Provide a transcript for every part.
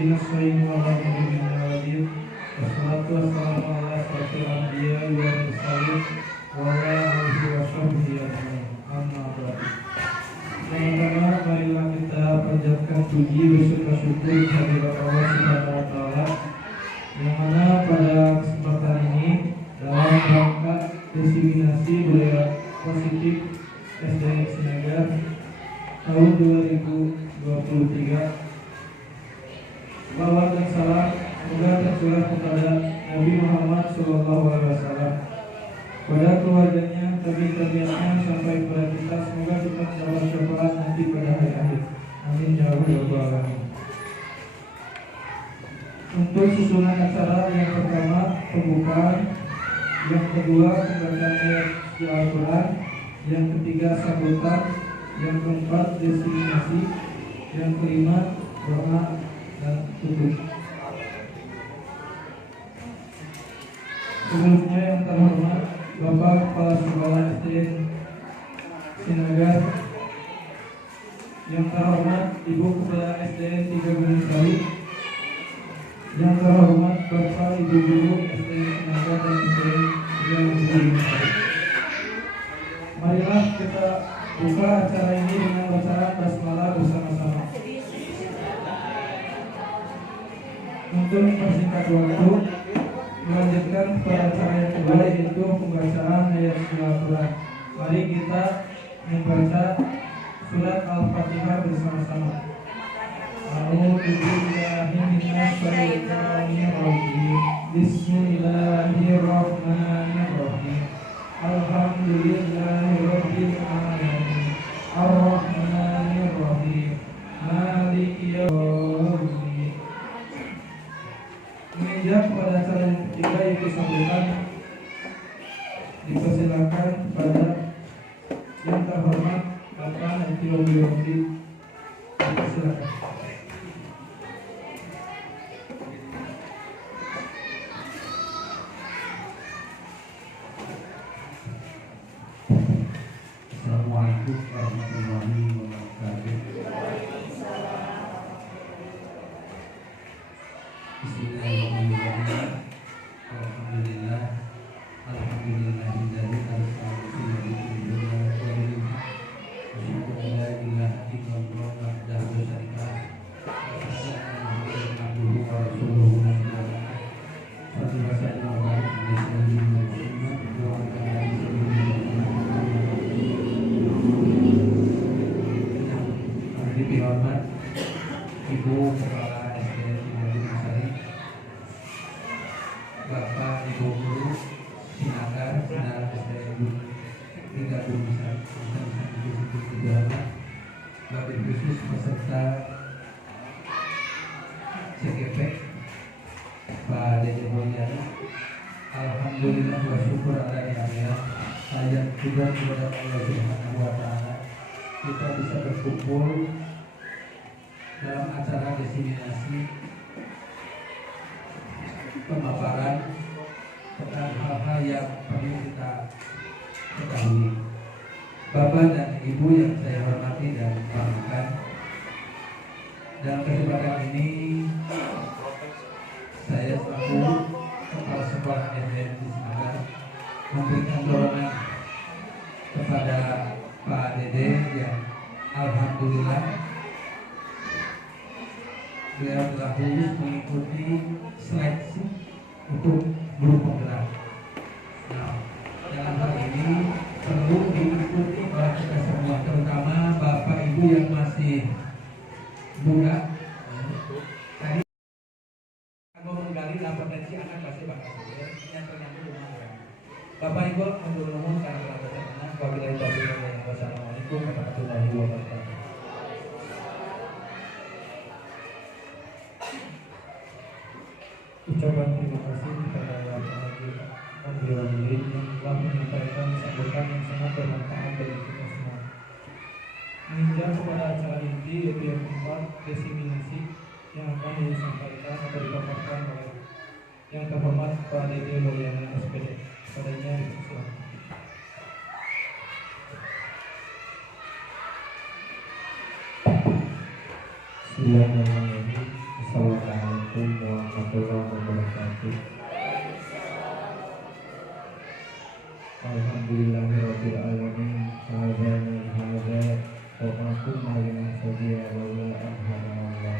ihdinas shiratal mustaqim. Wassalatu wassalamu ala asyrofil anbiya'i wal mursalin wa ala alihi washabbihi ajmain. Amma ba'du. Pertama, marilah kita panjatkan puji bersyukur kehadirat Allah Subhanahu wa taala, yang mana pada kesempatan ini dalam rangka diseminasi budaya positif SDN Sinaga tahun 2023, salawat dan salam semoga tercurah kepada Nabi Muhammad SAW, pada keluarganya, tabi'in-tabi'innya sampai kepada kita. Semoga kita mendapat syafaat nanti pada hari akhir. Amin ya rabbal alamin. Untuk susunan acara, yang pertama pembukaan, yang kedua pembacaan ayat Al-Quran, yang ketiga sambutan, yang keempat diseminasi, yang kelima doa dan tutup. Sebelumnya yang terhormat Bapak Kepala Sekolah SDN Sinaga, yang terhormat Ibu Kepala SDN 3 Gunung Sari, yang terhormat Bapak Ibu Guru SDN Sinaga dan SDN 3 Gunung Sari. Marilah kita buka acara ini dengan bacaan basmalah bersama-sama. Untuk mempersingkat waktu, melanjutkan pada acara yang kedua, yaitu pembacaan ayat Al-Quran. Mari kita membaca surat Al-Fatihah bersama-sama. Bismillahirrahmanirrahim. Alhamdulillahirabbil alamin. Arrahmanirrahim. Maliki yaumiddin. Menginjak pada acara yang ketiga, yaitu sambutan, dipersilakan pada yang terhormat Bapak Nanti Wabiyomdi. Dipersilakan. Assalamualaikum warahmatullahi wabarakatuh. Bismillahirrahmanirrahim. Alhamdulillah. Alhamdulillahilladzi arsala rasulahu bil huda wa dinil haq. Asyhadu an la ilaha illallah wahdahu la syarika lah. Wa asyhadu anna Muhammadan abduhu wa rasuluhu. Sallallahu alaihi wa dihormat Ibu Kepala SDN 3 Gunung Sari, Bapak Ibu Guru Sinaga SDN 3 Gunung Sari, Bapak khusus peserta CGP Pak Dede Boyana. Alhamdulillah wa syukur ala ni'amillah. Saya juga kepada Allah Subhanahu wa taala kita bisa berkumpul dalam acara diseminasi pemaparan tentang hal-hal yang perlu kita ketahui. Bapak dan Ibu yang saya hormati dan banggakan, dalam kesempatan ini saya selaku Kepala Sekolah SDN di Sinaga memberikan dorongan kepada Pak Dede yang alhamdulillah beliau telah lulus mengikuti seleksi untuk guru penggerak. Nah, dalam hal ini perlu diikuti oleh kita semua, terutama Bapak Ibu yang masih muda. Tadi kalau menggali potensi anak pasti bakal yang ternyata lumayan. Bapak Ibu untuk umum karena pelajaran wabillahi taufiq wal hidayah. Wassalamualaikum warahmatullahi wabarakatuh. Ucapan terima kasih kepada Bapak Wabiyomdi yang telah menyampaikan sambutan yang sangat bermanfaat bagi kita semua. Menginjak kepada acara inti, yaitu yang keempat, diseminasi, yang akan disampaikan atau dipaparkan oleh yang terhormat Pak Dede Boyana SPD. Padanya dipersilakan. Bismillahirrahmanirrahim. Assalamualaikum rabbil alamin hadana hada wa ma kunna linahtadiya laula an hadana.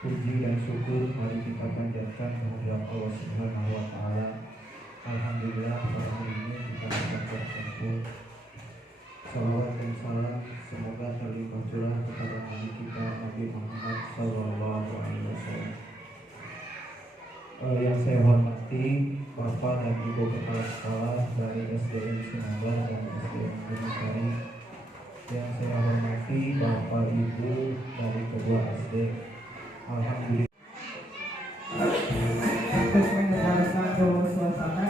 Puji dan syukur mari kita panjatkan kehadirat Allah Subhanahu wa taala. Alhamdulillah pada hari ini kita dapat berkumpul. Salawat dan salam semoga terlimpah curah kepada Nabi kita Nabi Muhammad Sallallahu Alaihi Wasallam. Yang saya hormati Bapak dan Ibu Kepala Sekolah dari SDN Sinaga dan SDN Gunung. Yang saya hormati Bapak Ibu dari kedua SD. Alhamdulillah. Untuk mendengarkan dulu suasana.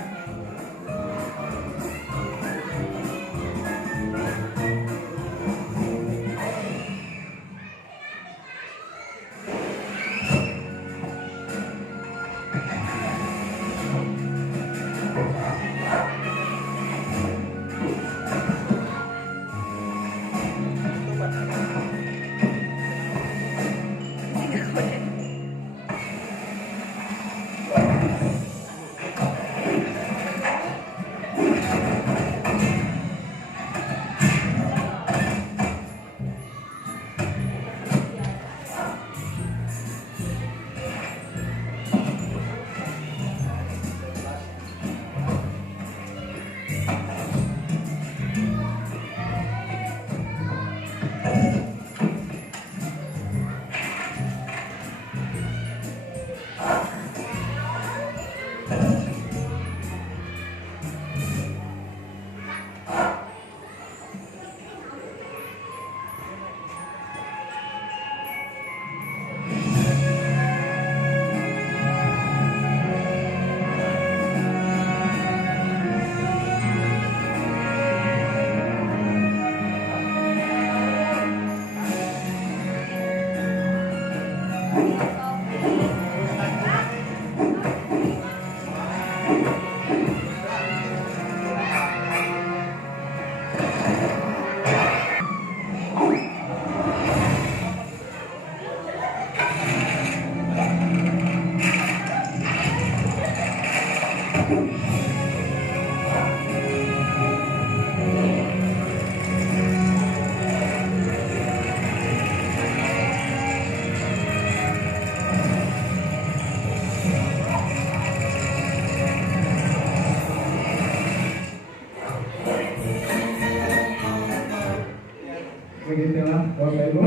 Begitulah Bapak Ibu.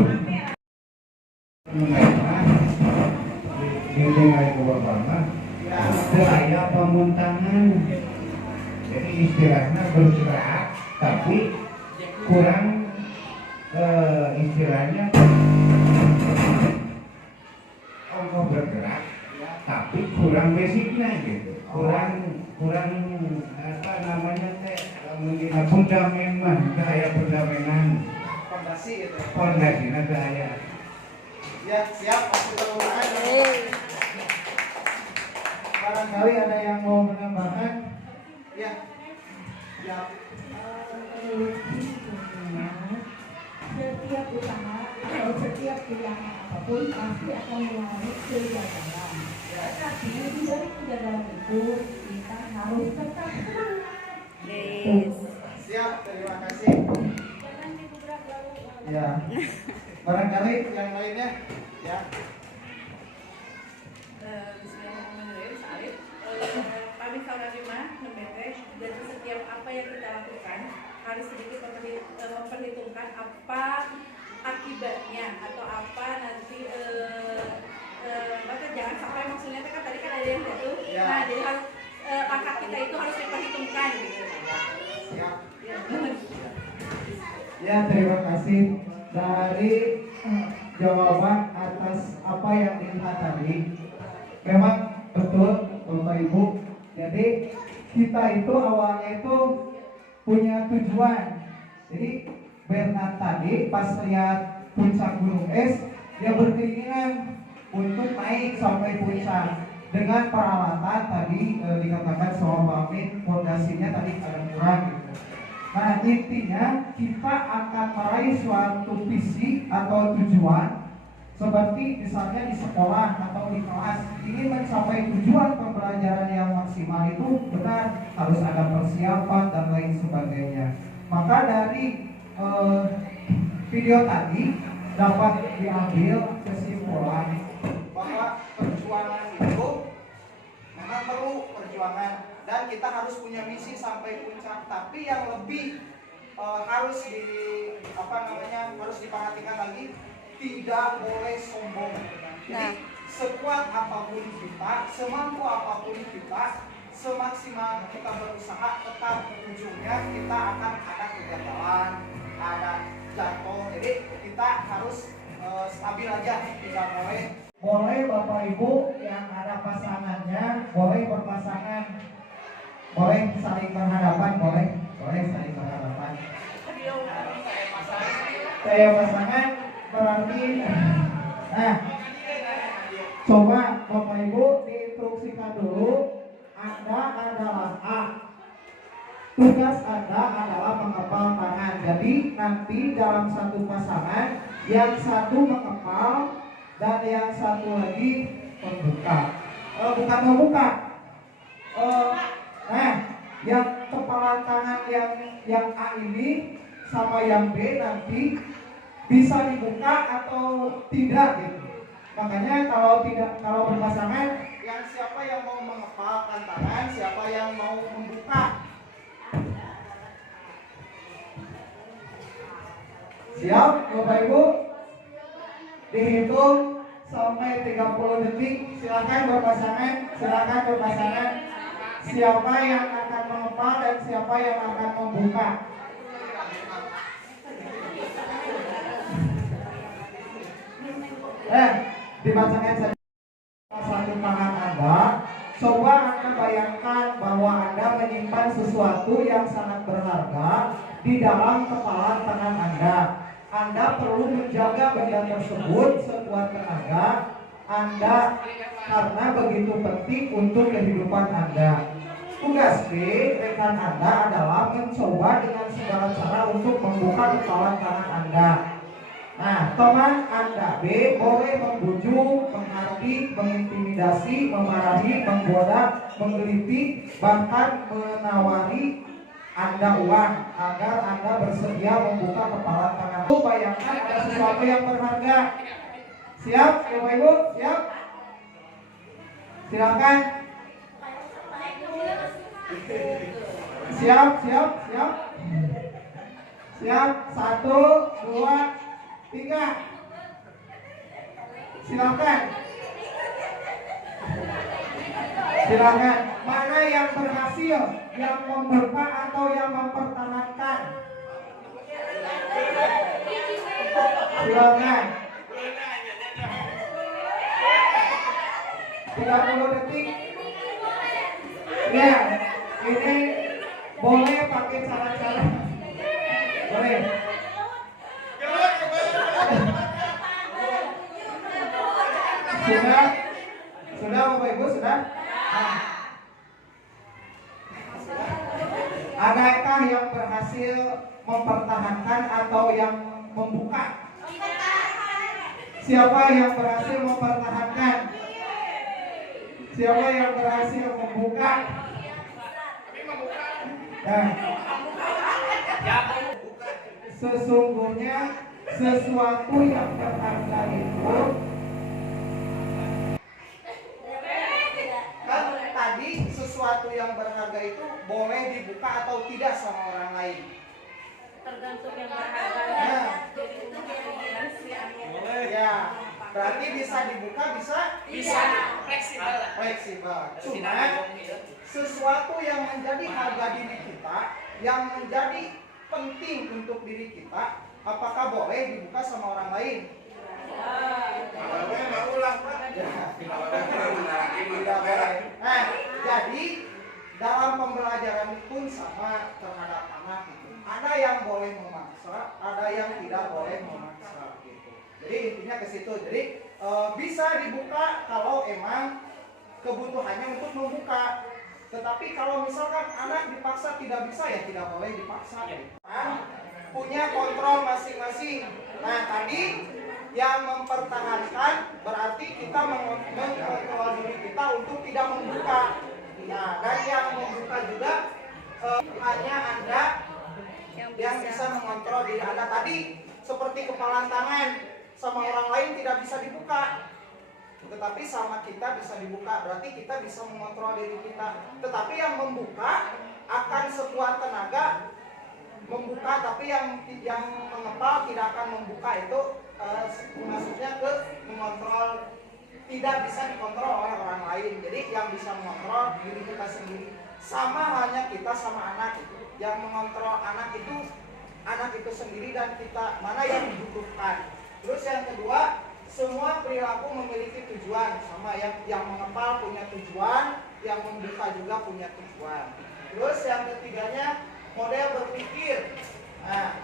Saya pemuntangan, jadi istilahnya bergerak, tapi kurang istilahnya Allah bergerak, tapi kurang basicnya gitu, kurang apa namanya teh, fundamentan, saya fundamentan, Fondasi gitu. fondasinya saya. Ya, siap, pasti terlalu. Barangkali ada yang mau menambahkan? Ya. Siap. Setiap usaha atau setiap pilihan apapun pasti akan mengalami kegagalan. Tetapi di balik kegagalan itu kita harus tetap semangat. Siap, terima kasih. Ya. Barangkali yang lainnya? Ya. Bismillahirrahmanirrahim. Salib. Kami saudara membete dari setiap apa yang kita lakukan harus sedikit memperhitungkan apa akibatnya atau apa nanti jangan sampai maksudnya kan tadi kan ada yang jatuh. Ya. Nah jadi harus langkah kita itu harus diperhitungkan gitu. Siap. Ya. Ya, terima kasih dari jawaban atas apa yang dilihat tadi. Memang betul Bapak Ibu. Jadi kita itu awalnya itu punya tujuan. Jadi Bernard tadi pas lihat puncak gunung es, dia berkeinginan untuk naik sampai puncak dengan peralatan tadi dikatakan sama Pak fondasinya tadi ada kurang gitu. Nah intinya kita akan meraih suatu visi atau tujuan Seperti misalnya di sekolah atau di kelas ingin mencapai tujuan pembelajaran yang maksimal itu benar harus ada persiapan dan lain sebagainya. Maka dari video tadi dapat diambil kesimpulan bahwa perjuangan itu memang perlu perjuangan dan kita harus punya misi sampai puncak. Tapi yang lebih harus harus diperhatikan lagi, tidak boleh sombong. Jadi sekuat apapun kita, semampu apapun kita, semaksimal kita berusaha, tetap ujungnya kita akan ada kegagalan, ada jatuh. Jadi kita harus stabil aja, tidak boleh. Boleh Bapak Ibu yang ada pasangannya, boleh berpasangan, boleh saling berhadapan, boleh saling berhadapan. Saya pasangan berarti, coba Bapak Ibu diinstruksikan dulu. Anda adalah A. Tugas Anda adalah mengepal tangan. Jadi nanti dalam satu pasangan, yang satu mengepal dan yang satu lagi membuka. Bukan membuka. Yang kepalan tangan yang A ini sama yang B nanti bisa dibuka atau tidak gitu. Makanya kalau berpasangan, yang siapa yang mau mengepalkan tangan, siapa yang mau membuka. Siap, Bapak Ibu? Dihitung sampai 30 detik. Silakan berpasangan. Siapa yang akan mengepal dan siapa yang akan membuka. Dibacakan saja satu tangan Anda. Coba Anda bayangkan bahwa Anda menyimpan sesuatu yang sangat berharga di dalam kepalan tangan Anda. Anda perlu menjaga benda tersebut sekuat tenaga Anda karena begitu penting untuk kehidupan Anda. Tugas B rekan Anda adalah mencoba dengan segala cara untuk membuka kepalan tangan Anda. Nah, teman Anda B boleh membujuk, menghardik, mengintimidasi, memarahi, menggoda, menggelitik, bahkan menawari Anda uang agar Anda bersedia membuka kepalan tangan. Bayangkan ada sesuatu yang berharga. Siap, Bapak Ibu? Siap? Silakan. Siap. Siap. 1, 2, 3. Silakan. Mana yang berhasil, yang membuka atau yang mempertahankan? Silakan. 30 detik. Ya, ini boleh pakai cara-cara. Boleh. Sudah Bapak Ibu, sudah? Adakah yang berhasil mempertahankan atau yang membuka? Siapa yang berhasil mempertahankan? Siapa yang berhasil membuka? Sesungguhnya sesuatu yang berharga itu kan tadi sesuatu yang berharga itu boleh dibuka atau tidak sama orang lain. Tergantung yang berharga. Jadi itu boleh. Ya, berarti bisa dibuka, bisa fleksibel. Cuma sesuatu yang menjadi harga diri kita, yang menjadi penting untuk diri kita, apakah boleh dibuka sama orang lain? Tidak boleh. Jadi dalam pembelajaran pun sama terhadap anak itu. Ada yang boleh memaksa, ada yang tidak boleh memaksa gitu. Jadi intinya ke situ. Jadi bisa dibuka kalau emang kebutuhannya untuk membuka. Tetapi kalau misalkan anak dipaksa tidak bisa, ya tidak boleh dipaksa. Punya kontrol masing-masing. Nah tadi Yang mempertahankan berarti kita mengontrol diri kita untuk tidak membuka. Nah, dan yang membuka juga hanya Anda yang bisa mengontrol diri Anda tadi. Seperti kepalan tangan sama orang lain tidak bisa dibuka, tetapi sama kita bisa dibuka. Berarti kita bisa mengontrol diri kita. Tetapi yang membuka akan sekuat tenaga membuka, tapi yang mengepal tidak akan membuka. Itu maksudnya ke mengontrol, tidak bisa dikontrol oleh orang lain. Jadi yang bisa mengontrol diri kita sendiri. Sama halnya kita sama anak itu. Yang mengontrol anak itu sendiri dan kita mana yang dibutuhkan. Terus yang kedua, semua perilaku memiliki tujuan. Sama yang mengepal punya tujuan, yang membuka juga punya tujuan. Terus yang ketiganya, model berpikir. Nah,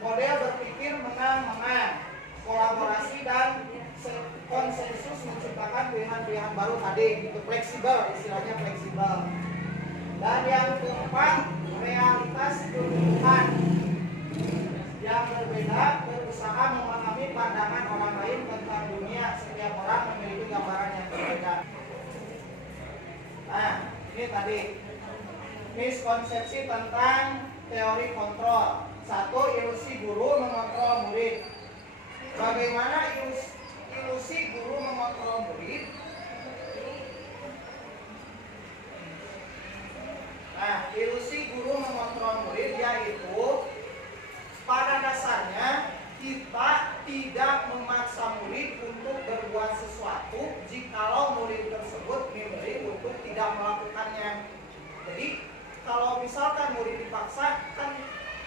model berpikir menang-menang, kolaborasi dan konsensus menciptakan pilihan-pilihan baru tadi, itu fleksibel, istilahnya fleksibel. Dan yang keempat, realitas kebutuhan yang berbeda, berusaha memahami pandangan orang lain tentang dunia. Setiap orang memiliki gambaran yang berbeda. Nah, ini tadi miskonsepsi tentang teori kontrol. Satu, ilusi guru mengontrol murid. Bagaimana ilusi guru mengontrol murid? Nah, ilusi guru mengontrol murid yaitu pada dasarnya kita tidak memaksa murid untuk berbuat sesuatu jikalau murid tersebut memilih untuk tidak melakukannya. Jadi kalau misalkan murid dipaksa, kan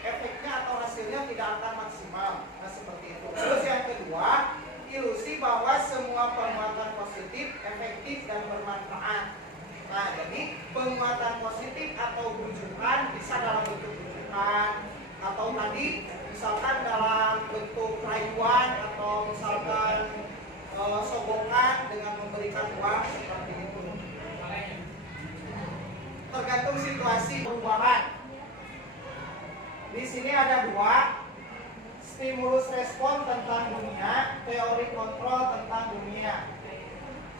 efeknya atau hasilnya tidak akan maksimal. Nah, seperti itu. Terus yang kedua, ilusi bahwa semua penguatan positif, efektif dan bermanfaat. Nah, jadi penguatan positif atau bujukan bisa dalam bentuk bujukan, atau tadi misalkan dalam bentuk rayuan, atau misalkan sogokan dengan memberikan uang, seperti itu. Tergantung situasi perubahan. Di sini ada dua, stimulus respon tentang dunia, teori kontrol tentang dunia.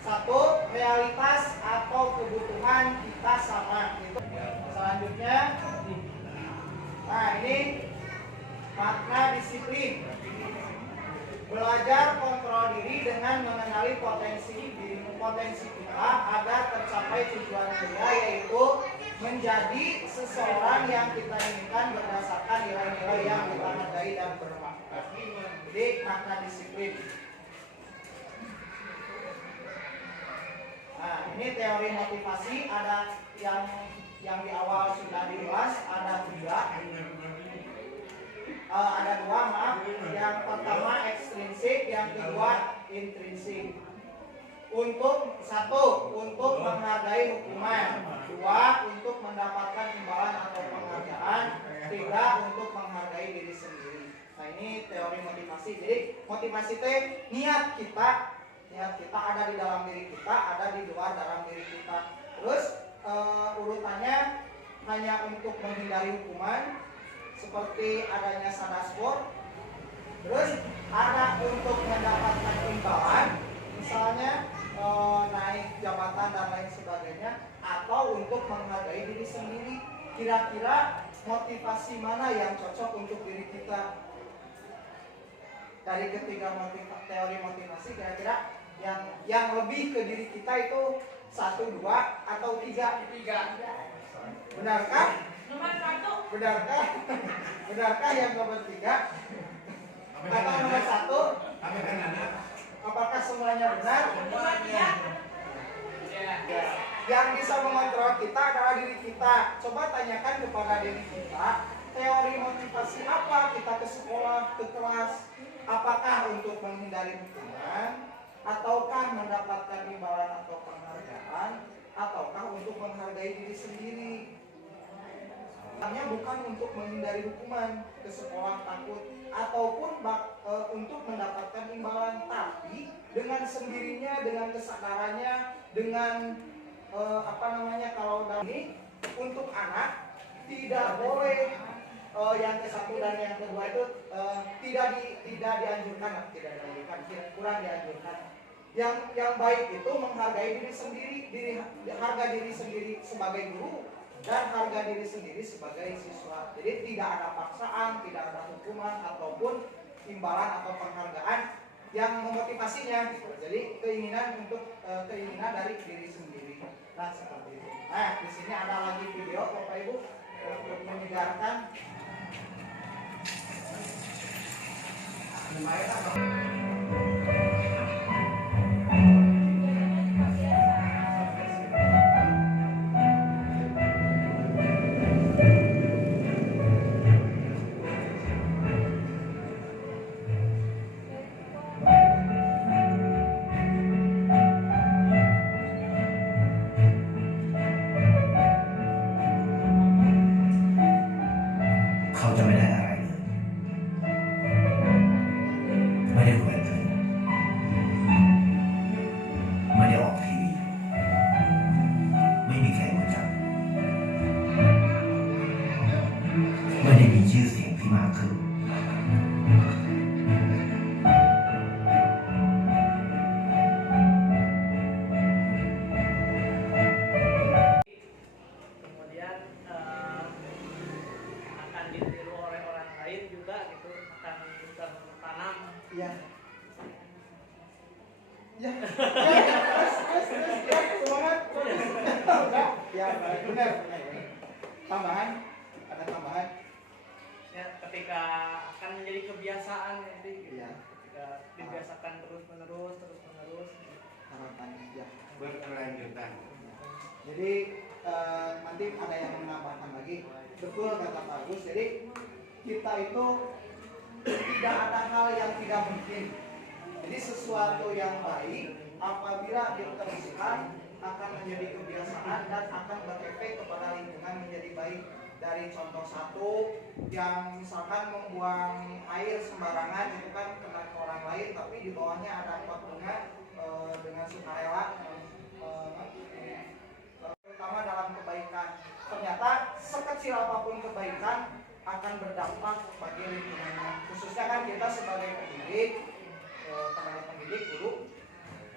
Satu, realitas atau kebutuhan kita sama. Selanjutnya, nah ini makna disiplin. Belajar kontrol diri dengan mengenali potensi kita agar tercapai tujuan kita, yaitu menjadi seseorang yang kita inginkan berdasarkan nilai-nilai yang kita hargai dan bermanfaat. Jadi makna disiplin. Nah, ini teori motivasi, ada yang di awal sudah dibahas, ada tiga. Ada dua, maaf. Yang pertama ekstrinsik, yang kedua intrinsik. Untuk menghargai hukuman. Dua, untuk mendapatkan imbalan atau penghargaan. Tiga, untuk menghargai diri sendiri. Nah, ini teori motivasi. Jadi motivasi itu niat kita ada di dalam diri kita, ada di luar dalam diri kita. Terus urutannya hanya untuk menghindari hukuman, seperti adanya sadaspor. Terus ada untuk mendapatkan imbalan, misalnya naik jabatan dan lain sebagainya, atau untuk menghargai diri sendiri. Kira-kira motivasi mana yang cocok untuk diri kita? Dari ketiga teori motivasi, kira-kira yang lebih ke diri kita itu 1, 2, atau 3? Benarkah? Nomor 1. Benarkah? Benarkah yang nomor 3? Atau nomor 1? Apakah semuanya benar? Nomor 3. Yang bisa mengontrol kita adalah diri kita. Coba tanyakan kepada diri kita, teori motivasi apa kita ke sekolah, ke kelas? Apakah untuk menghindari hukuman, ataukah mendapatkan imbalan atau penghargaan, ataukah untuk menghargai diri sendiri? Hanya bukan untuk menghindari hukuman, ke sekolah takut, ataupun untuk mendapatkan imbalan, tapi dengan sendirinya, dengan kesadarannya, dengan kalau dalam ini untuk anak tidak boleh yang ke satu dan yang kedua itu tidak dianjurkan, kurang dianjurkan. Yang baik itu menghargai diri sendiri, harga diri sendiri sebagai guru dan harga diri sendiri sebagai siswa. Jadi tidak ada paksaan, tidak ada hukuman ataupun imbalan atau penghargaan yang memotivasinya gitu. Jadi keinginan dari diri sendiri. Nah, seperti itu. Nah, di sini ada lagi video Bapak Ibu untuk menyegarkan.เขาจะไม่ได้อะไรเลย ไม่ได้รวยขึ้น ไม่ได้ออกทีวี ไม่มีใครรู้จัก ไม่ได้มีชื่อเสียงที่มากขึ้น kemudian akan ditiru oleh orang lain juga gitu, akan tertanam. Ya. Ya. Terus, ya, semangat. Ya, benar. Tambahan, ada tambahan. Ya, ketika akan menjadi kebiasaan nanti gitu. Iya. Ketika dibiasakan terus menerus Harapannya ya. Berkelanjutan. Jadi nanti ada yang menambahkan lagi. Betul kata Pak Agus. Jadi kita itu tidak ada hal yang tidak mungkin. Jadi sesuatu yang baik apabila diteruskan akan menjadi kebiasaan dan akan berefek kepada lingkungan menjadi baik. Dari contoh satu yang misalkan membuang air sembarangan itu kan kena ke orang lain, tapi di bawahnya ada pot bunga dengan sukarela, terutama dalam kebaikan. Ternyata sekecil apapun kebaikan akan berdampak bagi lingkungannya. Khususnya kan kita sebagai pendidik, tenaga pendidik, guru,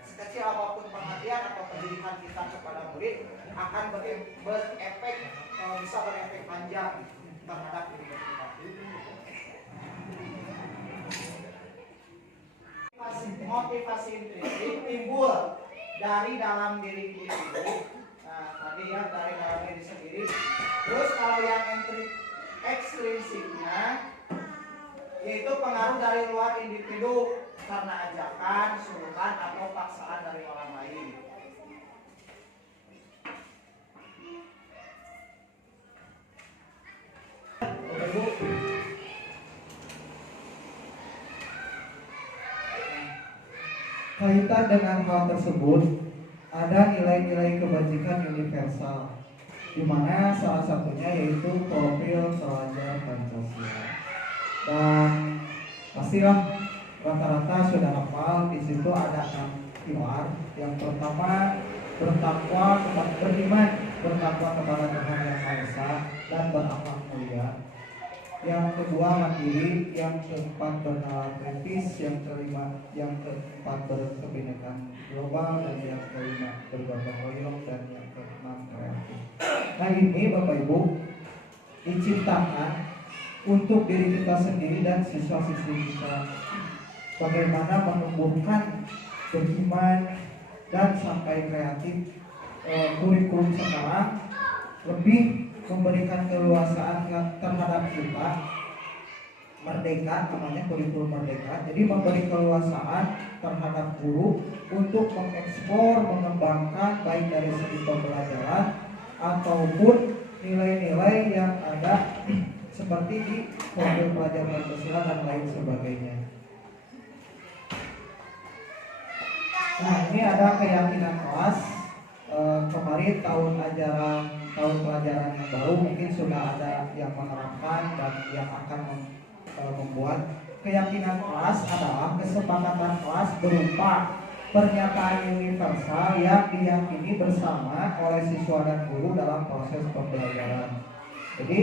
sekecil apapun perhatian atau pendidikan kita kepada murid akan berefek, bisa berefek panjang terhadap diri kita. Motivasi intrinsik timbul dari dalam diri individu. Nah, tadi ya dari dalam diri sendiri. Terus kalau yang ekstrinsiknya yaitu pengaruh dari luar individu karena ajakan, suruhan atau paksaan dari orang lain. Kaitan dengan hal tersebut, ada nilai-nilai kebajikan universal, di mana salah satunya yaitu profil pelajar Pancasila. Dan pastilah rata-rata sudah hafal, di situ ada 6 pilar. Yang pertama, beriman, bertakwa kepada Tuhan Yang Maha Esa dan berakhlak mulia. Yang kedua, mandiri. Yang keempat, bernalar kritis. Yang keempat, berkebinekaan global. Dan yang kelima, bergotong royong. Dan yang keenam, kreatif. Nah, ini Bapak Ibu diciptakan untuk diri kita sendiri dan siswa-siswi kita. Bagaimana menumbuhkan beriman dan sampai kreatif. Kurikulum sekarang lebih memberikan keleluasaan terhadap kita, merdeka, namanya kurikulum merdeka. Jadi memberi keleluasaan terhadap guru untuk mengekspor, mengembangkan baik dari segi pembelajaran ataupun nilai-nilai yang ada seperti di profil pelajar Pancasila dan lain sebagainya. Nah, ini ada keyakinan kelas. Kemarin tahun pelajaran yang baru mungkin sudah ada yang menerapkan dan yang akan membuat keyakinan kelas adalah kesepakatan kelas berupa pernyataan universal yang diyakini bersama oleh siswa dan guru dalam proses pembelajaran. Jadi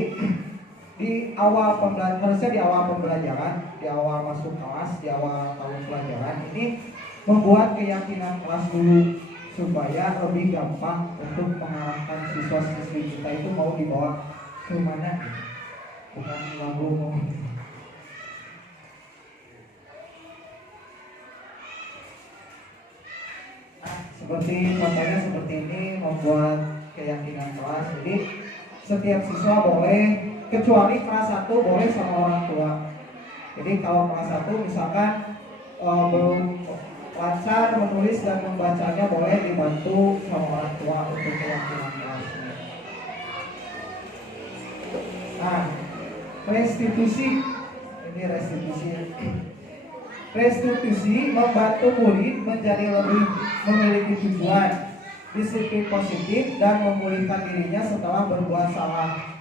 di awal pembelajaran, harusnya di awal pembelajaran, di awal masuk kelas, di awal tahun pelajaran ini membuat keyakinan kelas dulu supaya lebih gampang untuk mengarahkan siswa-siswi kita itu mau dibawa ke mana, bukan lagu mau. Seperti contohnya seperti ini membuat keyakinan kelas. Jadi setiap siswa boleh, kecuali kelas 1 boleh sama orang tua. Jadi kalau kelas 1 misalkan belum lancar menulis dan membacanya, boleh dibantu sama orang tua untuk keyakinan kelasnya. Nah, restitusi, ini restitusi. Restitusi membantu murid menjadi lebih memiliki tujuan, disiplin positif, dan memulihkan dirinya setelah berbuat salah.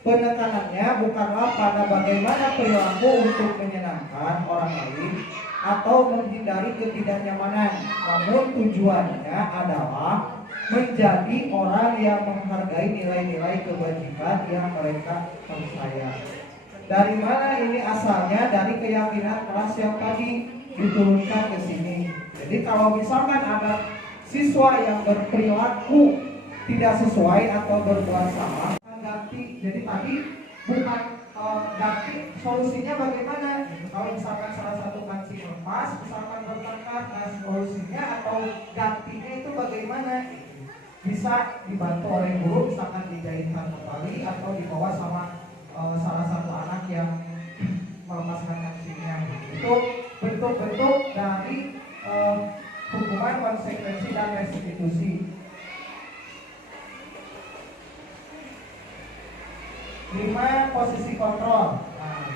Penekanannya bukanlah pada bagaimana perilaku untuk menyenangkan orang lain atau menghindari ketidaknyamanan, namun tujuannya adalah menjadi orang yang menghargai nilai-nilai kebajikan yang mereka percaya. Dari mana ini asalnya? Dari keyakinan kelas yang tadi diturunkan ke sini. Jadi kalau misalkan ada siswa yang berperilaku tidak sesuai atau berbuat salah, ganti. Jadi tadi bukan ganti, solusinya bagaimana? Kalau misalkan salah satu kancing lepas, misalkan bertengkar, nah solusinya atau gantinya itu bagaimana? Bisa dibantu oleh guru, misalkan dijahitkan kembali atau dibawa sama salah satu anak yang melepaskan kancingnya. Itu bentuk-bentuk dari hukuman, konsekuensi, dan restitusi. 5. Posisi kontrol. Nah,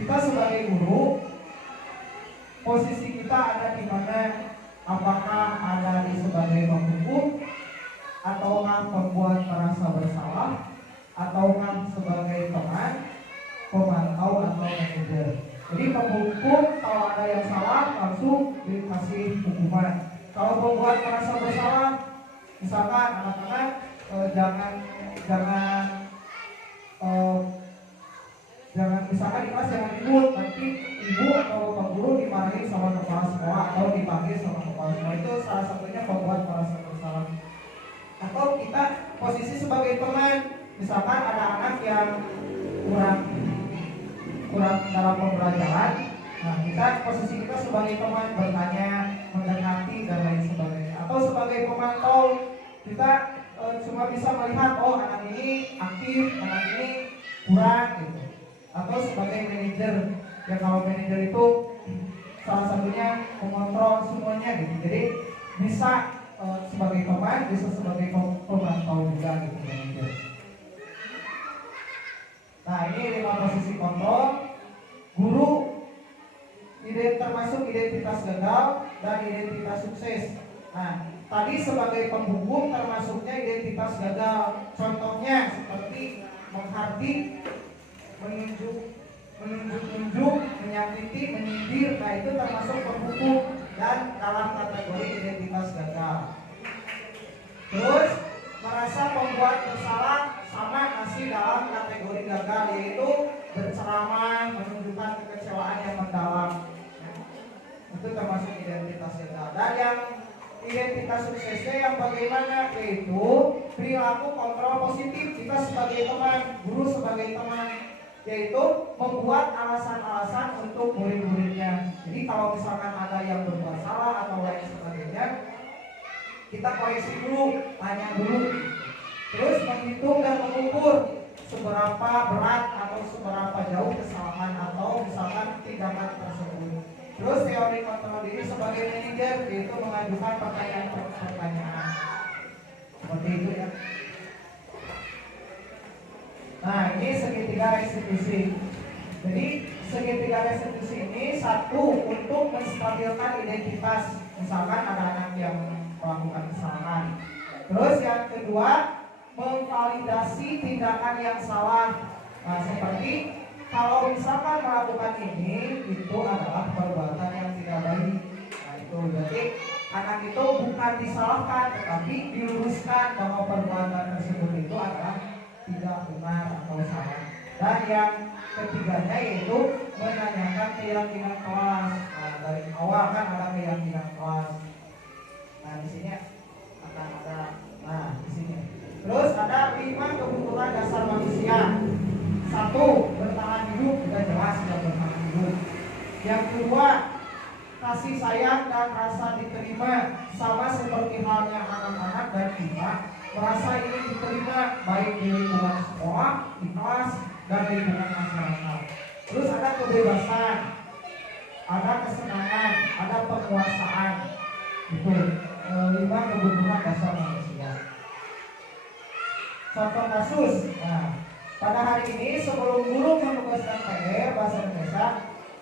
kita sebagai guru, posisi kita ada di mana? Apakah ada di sebagai penghukum, ataukah pembuat merasa bersalah, ataukah sebagai teman, pemantau, atau manajer? Jadi penghukum, kalau ada yang salah langsung dikasih hukuman. Kalau pembuat merasa bersalah, misalkan anak-anak jangan misalkan di kelas jangan ribut, nanti ibu atau bapak guru dimarahin sama kepala sekolah atau dipanggil sama kepala sekolah. Itu salah satunya pembuat merasa bersalah. Atau kita posisi sebagai teman, misalkan ada anak yang kurang dalam pembelajaran, nah kita posisi kita sebagai teman, bertanya, mendekati, dan lain sebagainya. Atau sebagai pemantau, kita cuma bisa melihat, oh anak ini aktif, anak ini kurang gitu. Atau sebagai manajer, ya kalau manajer itu salah satunya mengontrol semuanya gitu. Jadi bisa sebagai teman, bisa sebagai pemantau juga gitu manajer. Nah ini 5 posisi kontrol. Guru termasuk identitas gagal dan identitas sukses. Nah tadi sebagai penghukum termasuknya identitas gagal. Contohnya seperti menghardik, menunjuk, menyakiti, menyindir. Nah itu termasuk penghukum dan dalam kategori identitas gagal. Terus merasa pembuat bersalah sama masih dalam kategori gagal, yaitu berceramah, menunjukkan kekecewaan yang mendalam. Itu termasuk identitas gagal. Dan yang identitas suksesnya yang bagaimana? Yaitu perilaku kontrol positif. Kita sebagai teman, guru sebagai teman, yaitu membuat alasan-alasan untuk murid-muridnya. Jadi kalau misalkan ada yang berbuat salah atau lain sebagainya, kita koreksi dulu, tanya dulu. Terus menghitung dan mengukur seberapa berat atau seberapa jauh kesalahan atau misalkan tindakan tersebut. Terus teori kontrol diri sebagai manajer, yaitu mengajukan pertanyaan-pertanyaan. Seperti itu ya. Nah ini segitiga restitusi. Jadi segitiga restitusi ini satu untuk menstabilkan identitas. Misalkan ada anak yang melakukan kesalahan. Terus yang kedua, memvalidasi tindakan yang salah. Nah seperti kalau misalkan melakukan ini, itu adalah perbuatan yang tidak baik. Nah itu berarti anak itu bukan disalahkan, tetapi diluruskan bahwa perbuatan tersebut itu adalah tidak benar atau salah. Dan yang ketiganya yaitu menanyakan keyakinan kelas. Nah, dari awal kan ada keyakinan kelas. Nah, di sini akan ada. Nah, di sini. Terus ada 5 kebutuhan dasar manusia. 1, bertahan hidup, sudah jelas sudah bertahan hidup. Yang kedua, kasih sayang dan rasa diterima, sama seperti halnya anak-anak dan kita merasa ingin diterima baik di lingkungan sekolah, di kelas, dan lingkungan masyarakat. Terus ada kebebasan, ada kesenangan, ada penguasaan. Itu 5 kebutuhan dasar manusia. Contoh kasus, nah, pada hari ini sebelum guru menugaskan PR bahasa Indonesia,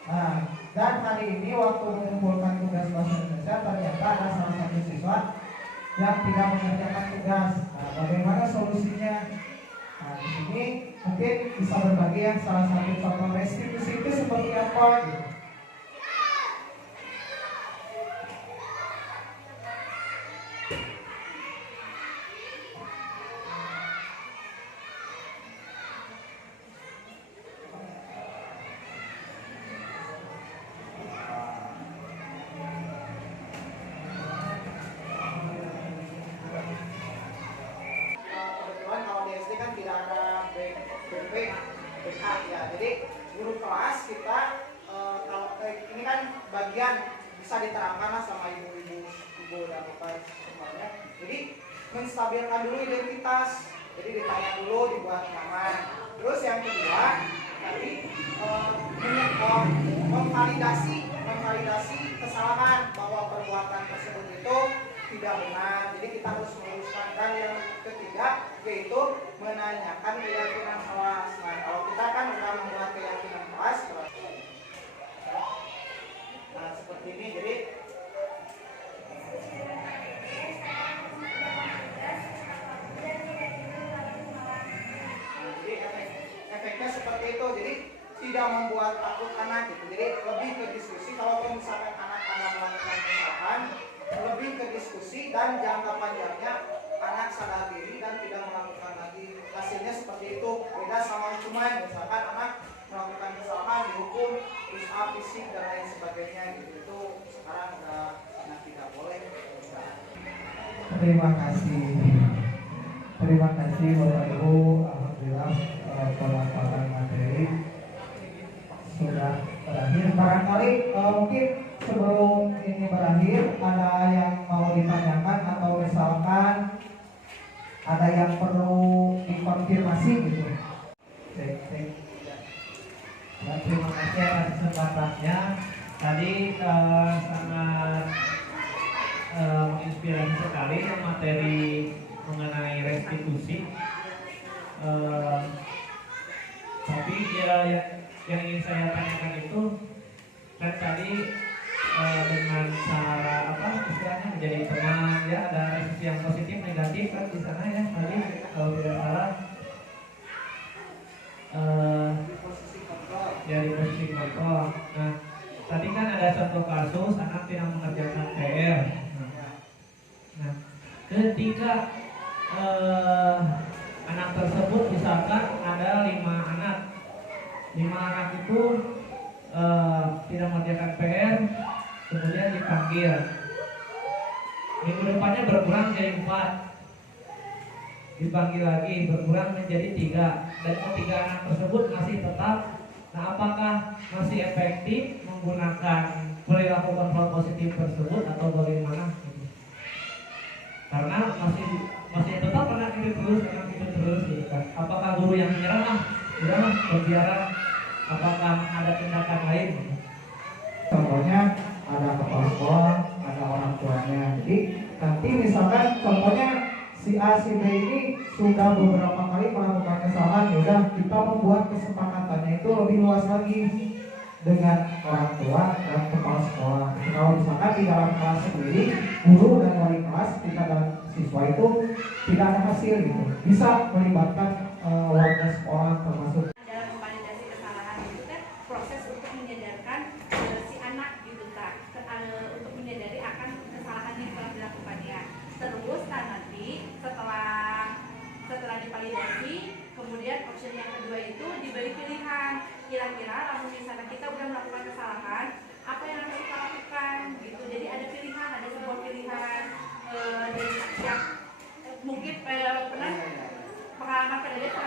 nah, dan hari ini waktu mengumpulkan tugas bahasa Indonesia ternyata ada salah satu siswa yang tidak mengerjakan tugas. Nah, bagaimana solusinya? Nah, di sini mungkin bisa berbagi yang salah satu contoh restitusi itu seperti apa gitu. Kebetulan kalau di SD kan tidak ada BP, BK ya. Jadi guru kelas kita kalau ini kan bagian bisa diterapkan lah sama ibu dan bapak semuanya. Jadi menstabilkan dulu identitas. Jadi ditanya dulu, dibuat nyaman. Terus yang kedua tadi memvalidasi kesalahan bahwa perbuatan tersebut itu tidak benar. Jadi kita harus meluruskan. Dan yang ketiga yaitu menanyakan keyakinan kelas. Nah, kalau kita kan sudah membuat keyakinan kelas, nah seperti ini. Jadi efeknya seperti itu. Jadi tidak membuat takut anak gitu. Jadi lebih ke diskusi. Kalau misalkan anak melakukan kesalahan, lebih ke diskusi dan jangka panjangnya anak sadar diri dan tidak melakukan lagi. Hasilnya seperti itu. Beda sama hukuman. Misalkan anak melakukan kesalahan dihukum, push up, fisik dan lain sebagainya gitu. Itu sekarang udah anak tidak boleh. Terima kasih. Terima kasih Bapak Ibu. Alhamdulillah pemaparan materi sudah berakhir. Barangkali mungkin sebelum ini berakhir ada yang mau ditanyakan atau misalkan ada yang perlu dikonfirmasi gitu. Cek. Dan terima kasih atas kesempatannya. Tadi sangat menginspirasi sekali materi mengenai restitusi. Tapi ya, yang ingin saya tanyakan itu kan tadi dengan cara apa istilahnya menjadi teman ya, ada sisi yang positif negatif kan di sana ya tadi kalau tidak salah ya di posisi kontrol. Nah tadi kan ada contoh kasus anak tidak mengerjakan PR. Nah ketika anak tersebut misalkan ada 5 anak itu tidak mengerjakan PR, kemudian dipanggil. Minggu depannya berkurang jadi 4, dipanggil lagi berkurang menjadi 3, dan ketiga anak tersebut masih tetap. Nah, apakah masih efektif menggunakan perilaku kontrol positif tersebut atau bagaimana? Karena masih tetap anak itu terus gitu kan. Apakah guru yang menyerah? Udahlah berbiara. Apakah ada tindakan lain? Contohnya ada kepala sekolah, ada orang tuanya. Jadi nanti misalkan contohnya si A si B ini sudah beberapa kali melakukan kesalahan, ya udah kita membuat kesepakatannya itu lebih luas lagi dengan orang tua dan kepala sekolah. Jadi kalau misalkan di dalam kelas sendiri guru dan wali kelas kita dan siswa itu tidak ada hasil gitu, bisa melibatkan warga sekolah termasuk. Dalam memvalidasi kesalahan itu kan proses untuk menyadarkan si anak gitu kan, untuk menyadari akan kesalahan yang telah dilakukannya. Terus kan nanti setelah divalidasi, kemudian opsi yang kedua itu diberikan Desa